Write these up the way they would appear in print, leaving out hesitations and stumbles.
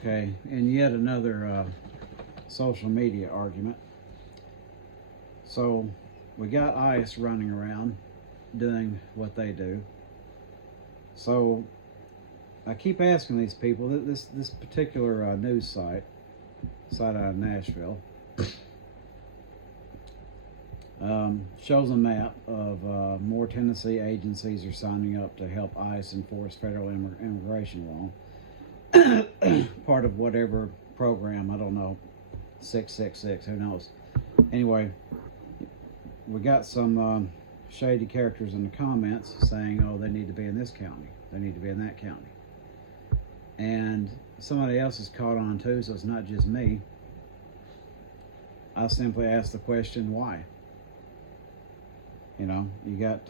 Okay, and yet another social media argument. So we got ICE running around doing what they do. So I keep asking these people, this particular news site out of Nashville, shows a map of more Tennessee agencies are signing up to help ICE enforce federal immigration law. Part of whatever program, I don't know, 666, who knows. Anyway, we got some shady characters in the comments saying, oh, they need to be in this county, they need to be in that county. And somebody else is caught on too, so it's not just me. I simply ask the question, why? You know, you got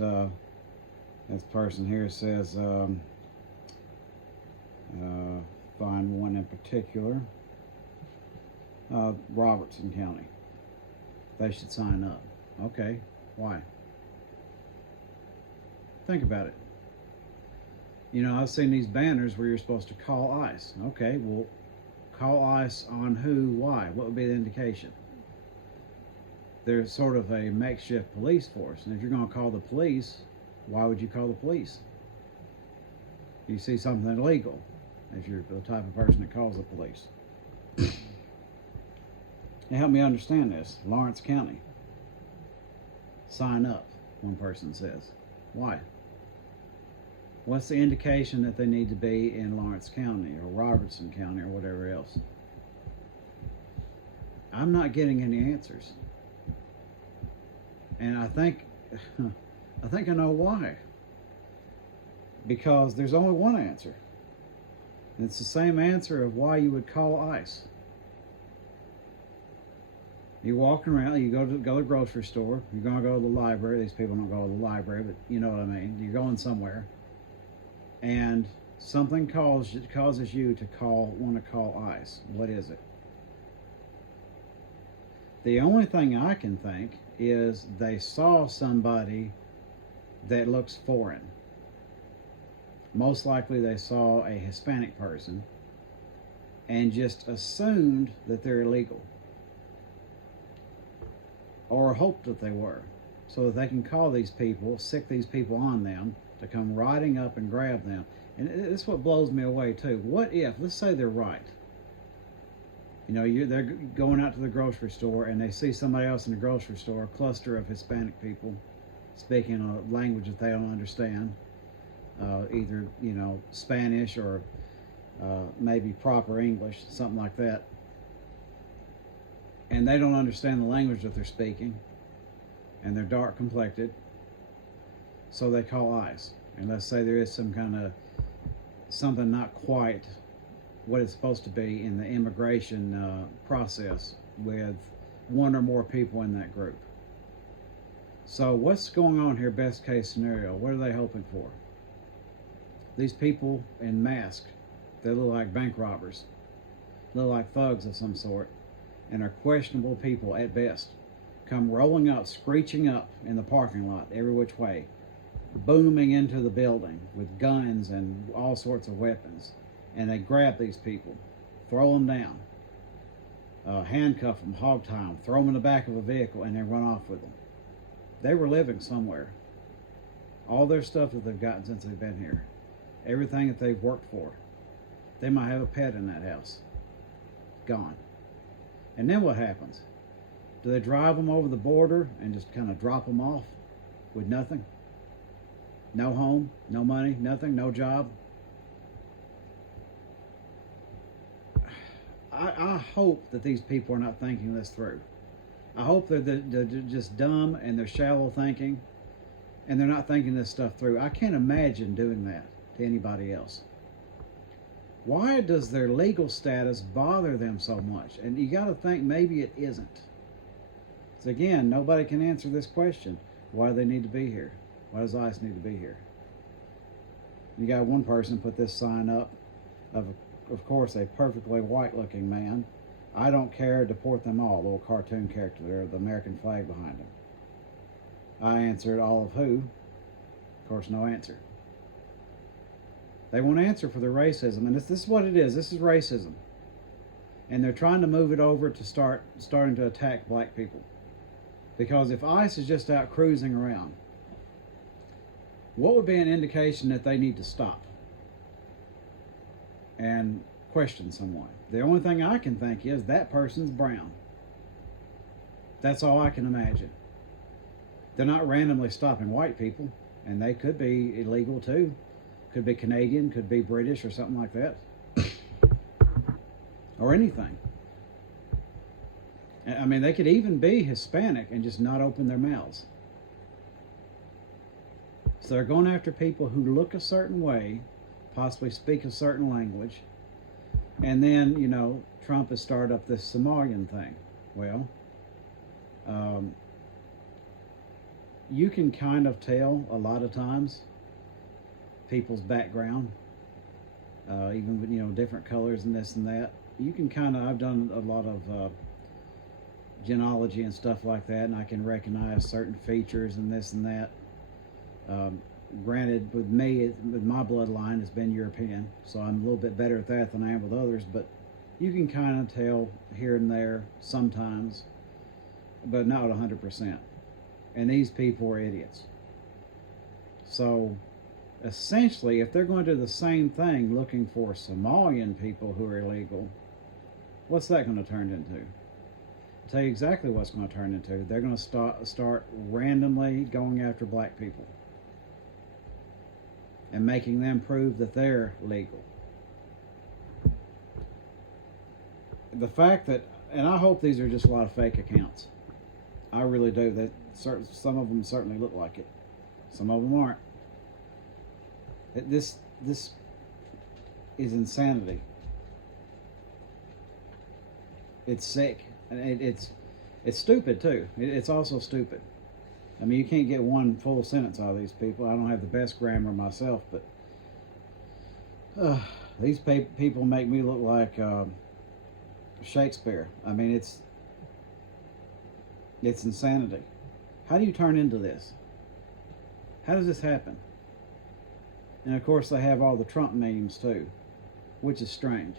this person here says, find one in particular, Robertson County. They should sign up. Okay, why? Think about it. You know, I've seen these banners where you're supposed to call ICE. Okay, well, call ICE on who, why? What would be the indication? There's sort of a makeshift police force. And if you're going to call the police, why would you call the police? You see something illegal, if you're the type of person that calls the police. Now help me understand this. Lawrence County. Sign up, one person says. Why? What's the indication that they need to be in Lawrence County or Robertson County or whatever else? I'm not getting any answers. And I think I know why. Because there's only one answer. And it's the same answer of why you would call ICE. You're walking around, you go to the grocery store, you're going to go to the library. These people don't go to the library, but you know what I mean. You're going somewhere. And something causes you to want to call ICE. What is it? The only thing I can think is they saw somebody that looks foreign. Most likely they saw a Hispanic person and just assumed that they're illegal, or hoped that they were, so that they can call these people, sick these people on them to come riding up and grab them. And it's what blows me away too. What if, let's say they're right. You know, they're going out to the grocery store and they see somebody else in the grocery store, a cluster of Hispanic people speaking a language that they don't understand, either, you know, Spanish or maybe proper English, something like that. And they don't understand the language that they're speaking, and they're dark complected, so they call ICE. And let's say there is some kind of something not quite what it's supposed to be in the immigration process with one or more people in that group. So what's going on here, best case scenario? What are they hoping for? These people in masks, they look like bank robbers, look like thugs of some sort, and are questionable people at best, come rolling up, screeching up in the parking lot every which way, booming into the building with guns and all sorts of weapons. And they grab these people, throw them down, handcuff them, hog tie them, throw them in the back of a vehicle, and then run off with them. They were living somewhere. All their stuff that they've gotten since they've been here, everything that they've worked for, they might have a pet in that house, gone. And then what happens? Do they drive them over the border and just kind of drop them off with nothing? No home, no money, nothing, no job? I hope that these people are not thinking this through. I hope they're just dumb and they're shallow thinking and they're not thinking this stuff through. I can't imagine doing that to anybody else. Why does their legal status bother them so much? And you got to think maybe it isn't. So again, nobody can answer this question. Why do they need to be here? Why does ICE need to be here? You got one person put this sign up of course, a perfectly white-looking man. I don't care, deport them all. Little cartoon character there, the American flag behind him. I answered, all of who? Of course, no answer. They won't answer for their racism, and this is what it is. This is racism. and they're trying to move it over to starting to attack black people. Because if ICE is just out cruising around, what would be an indication that they need to stop and question someone? The only thing I can think is that person's brown. That's all I can imagine. They're not randomly stopping white people, and they could be illegal too. Could be Canadian, could be British or something like that. Or anything. I mean, they could even be Hispanic and just not open their mouths. So they're going after people who look a certain way, possibly speak a certain language. And then, you know, Trump has started up this Somalian thing. Well, you can kind of tell a lot of times people's background, even with, you know, different colors and this and that. You can kind of, I've done a lot of genealogy and stuff like that, and I can recognize certain features and this and that. Granted, with me, with my bloodline, it's been European, so I'm a little bit better at that than I am with others, but you can kind of tell here and there sometimes, but not 100%. And these people are idiots. So essentially, if they're going to do the same thing looking for Somalian people who are illegal, what's that going to turn into? I'll tell you exactly what's going to turn into. They're going to start randomly going after black people and making them prove that they're legal. The fact that, and I hope these are just a lot of fake accounts. I really do. That some of them certainly look like it. Some of them aren't. This is insanity. It's sick, and it's stupid too. It's also stupid. I mean, you can't get one full sentence out of these people. I don't have the best grammar myself, but these people make me look like Shakespeare. I mean, it's insanity. How do you turn into this? How does this happen? And of course, they have all the Trump memes too, which is strange.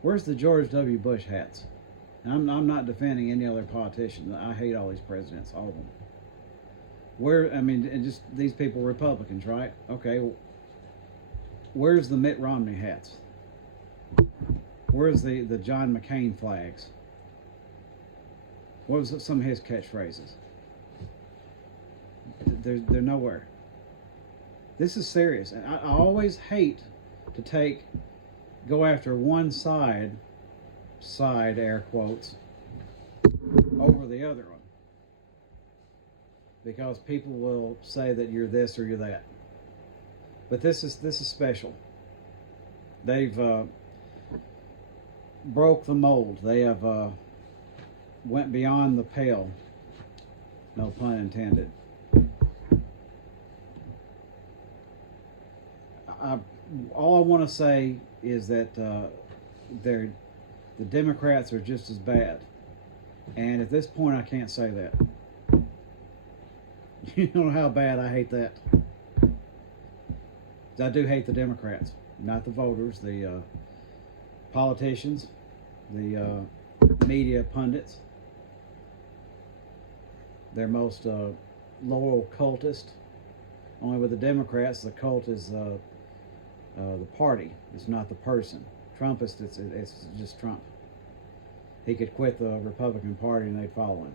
Where's the George W. Bush hats? And I'm not defending any other politician. I hate all these presidents, all of them. Where, I mean, and just these people, Republicans, right? Okay, well, where's the Mitt Romney hats? Where's the John McCain flags? What was some of his catchphrases? They're nowhere. This is serious, and I always hate to go after one side air quotes, over the other one, because people will say that you're this or you're that. But this is special. They've broke the mold. They have went beyond the pale. No pun intended. All I want to say is that the Democrats are just as bad. And at this point, I can't say that. You know how bad I hate that. I do hate the Democrats, not the voters, the politicians, the media pundits. Their most loyal cultist. Only with the Democrats, the cult is the party. It's not the person. Trumpist, it's just Trump. He could quit the Republican Party and they'd follow him.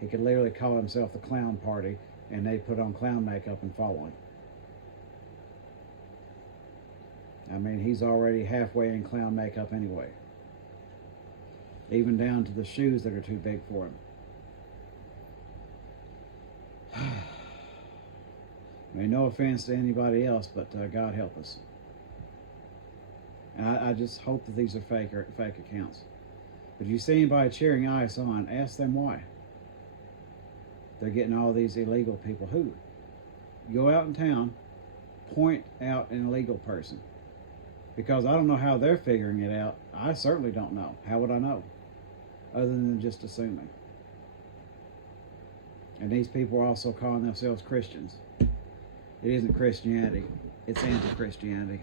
He could literally call himself the Clown Party and they'd put on clown makeup and follow him. I mean, he's already halfway in clown makeup anyway. Even down to the shoes that are too big for him. I mean, no offense to anybody else, but God help us. And I just hope that these are fake accounts. But if you see anybody cheering ICE on, ask them why. They're getting all these illegal people. Who? Go out in town, point out an illegal person. Because I don't know how they're figuring it out. I certainly don't know. How would I know? Other than just assuming. And these people are also calling themselves Christians. It isn't Christianity. It's anti-Christianity.